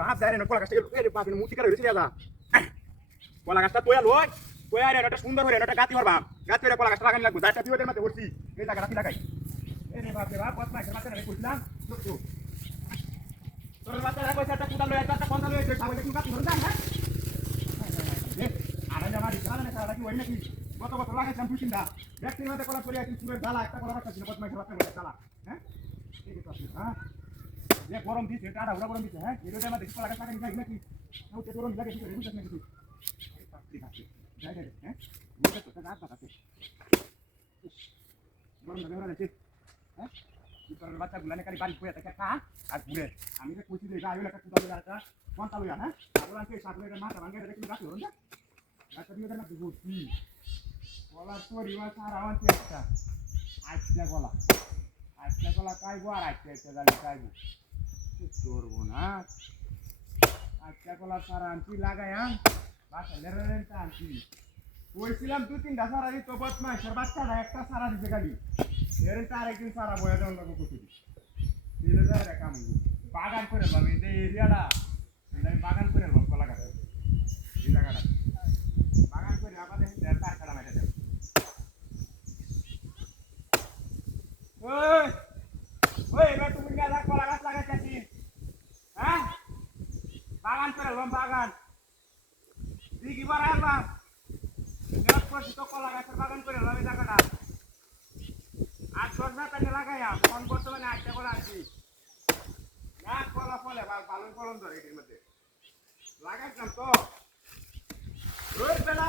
বাপ যায় না কলা গাছটা বাপ মুচি করে হয়েছে দাদা কলা গাছটা তোয়া লয় তোয়া রে একটা সুন্দর হয়ে একটা গাতি হরবা গাতি হরে কলা গাছটা লাগানি লাগবে যাইটা বিয়ের মধ্যে ভর্তি এই জায়গা রাখি লাগাই এ রে বাপ রে বাপ কত মাইছে বাচ্চা রে কইছিলাম তোর বাচ্চা রে কইছে একটা কুড়াল লয় একটা কোনটা লয় তাহলে কি গাতি ধরে যায় হ্যাঁ আরে না মারি জানা না সারা কি ওই নাকি কত কত লাগাইছাম পুছিন্দা ব্যক্তির মধ্যে কলা করে আছে পুরো জ্বালা একটা কলা বাচ্চা ছিল কত মাইছে বাচ্চা জ্বালা হ্যাঁ এই তো আছে হ্যাঁ ये गरम दिस এটা উড়া গরম দিছে হ্যাঁ এর টাইমে দেখো লাগা থাকে নাকি ও তে গরম লাগে ঠিক আছে নাকি ঠিক আছে যাই যাই হ্যাঁ বুঝতে তো রাত বাতাছে গরম লাগে ওরা দেখি হ্যাঁ কি তোর বাচ্চা গুলানে খালি বাড়ি পড়ে থাকে কা আর ঘুরে আমি তো কইছি যে গায়ও একটা কুটা লইয়া কোনটা লইয়া হ্যাঁ আগুলান কে সাত লইয়া মাথা ভাঙে দেখি রাখি হরন না রাত দিয়ে না বুঝি বলা তো রিওয়া সারা আওয়াজ একটা আজলা গলা কাইবো আর আজকে জানি কাইবো করবো না আজকে কলা সারা আনছি লাগাইয়াম বাসা লেরেন্টা আনছি কইছিলাম দু তিনটা সারা দিত বদমাইশের বাচ্চাটা একটা সারা দিতে গালি লেরেন্টা আরেকদিন সারা বয়া দেওয়ার লোক কুটি দিলে যায় রে কাম বাগান করে ভাবি এই এরিয়াটা বাগান করে ভাব কলা গাছ এই জায়গাটা বাগান করে আমাদের তার কাটা মাইটা দেব ওই ওই এবার তুমি গেলা কলা গাছ লাগাইছিস হ্যাঁ বাগান করে বাগান দিঘি বাড়াইলাম নেট করছি তো কলা গাছের বাগান করে এলাম এই জায়গাটা আর 10 টাকা লাগাইয়া ফোন বর্তমানে 8 টাকা আনছি না কলা ফলে ভালো ফলন ধরে এর মধ্যে লাগাইছিলাম তো রোজ বেলা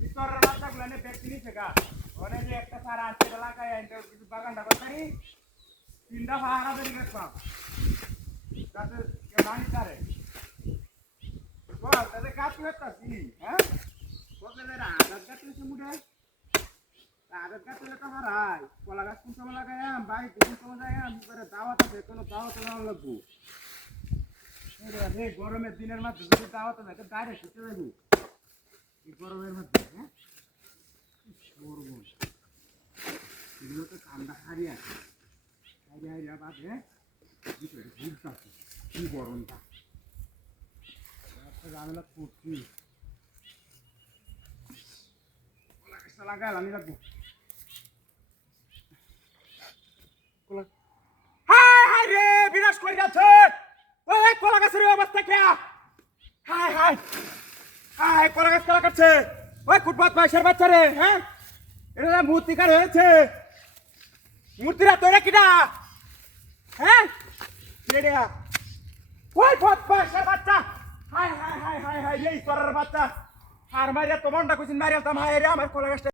ভিতরের বাচ্চাগুলো নিয়ে ব্যক্তি নিচ্ছে গা ওখানে যে একটা সারা আনছে লাগাইয়া কিছু বাগানটা করতারি 3টা ভাড়া বেরিয়ে গেছিলাম যাতে নানি তারে বল তাদের গাছ হইতাছি হ্যাঁ বললে রে আদার গাছ হইছে মুডে আদার গাছ হইলে তো হারাই কলা গাছ কোন সময় লাগাইয়াম বাড়ি কোন সময় যাইয়াম করে দাওয়াত আছে কোনো দাওয়াত লাগানো লাগবো রে গরমের দিনের মধ্যে যদি দাওয়াত না তো ডাইরেক্ট শুতে যাবো এই গরমের মধ্যে হ্যাঁ করবো এগুলো তো ঠান্ডা হারিয়ে আছে হারিয়া বাদে ভিতরে ঘুরতেছে কি গরমটা ঝামেলা করছি লাগাই আমি রাখবো হাই হাই রে বিনাশ করে যাচ্ছে ওই কলা গাছের অবস্থা কে হাই হাই হাই কলা গাছ কলা কাটছে ওই ফুটপাত মাইশের বাচ্চা রে হ্যাঁ এটা মূর্তিকার হয়েছে মূর্তিরা তৈরি কিনা হ্যাঁ রেডিয়া ওই ফুটপাতের বাচ্চা high high high high high এই করার বাচ্চা আর মারিয়া তোমারটা কইছিন মারিয়া তাম হাই রে আমার কলা গাছটা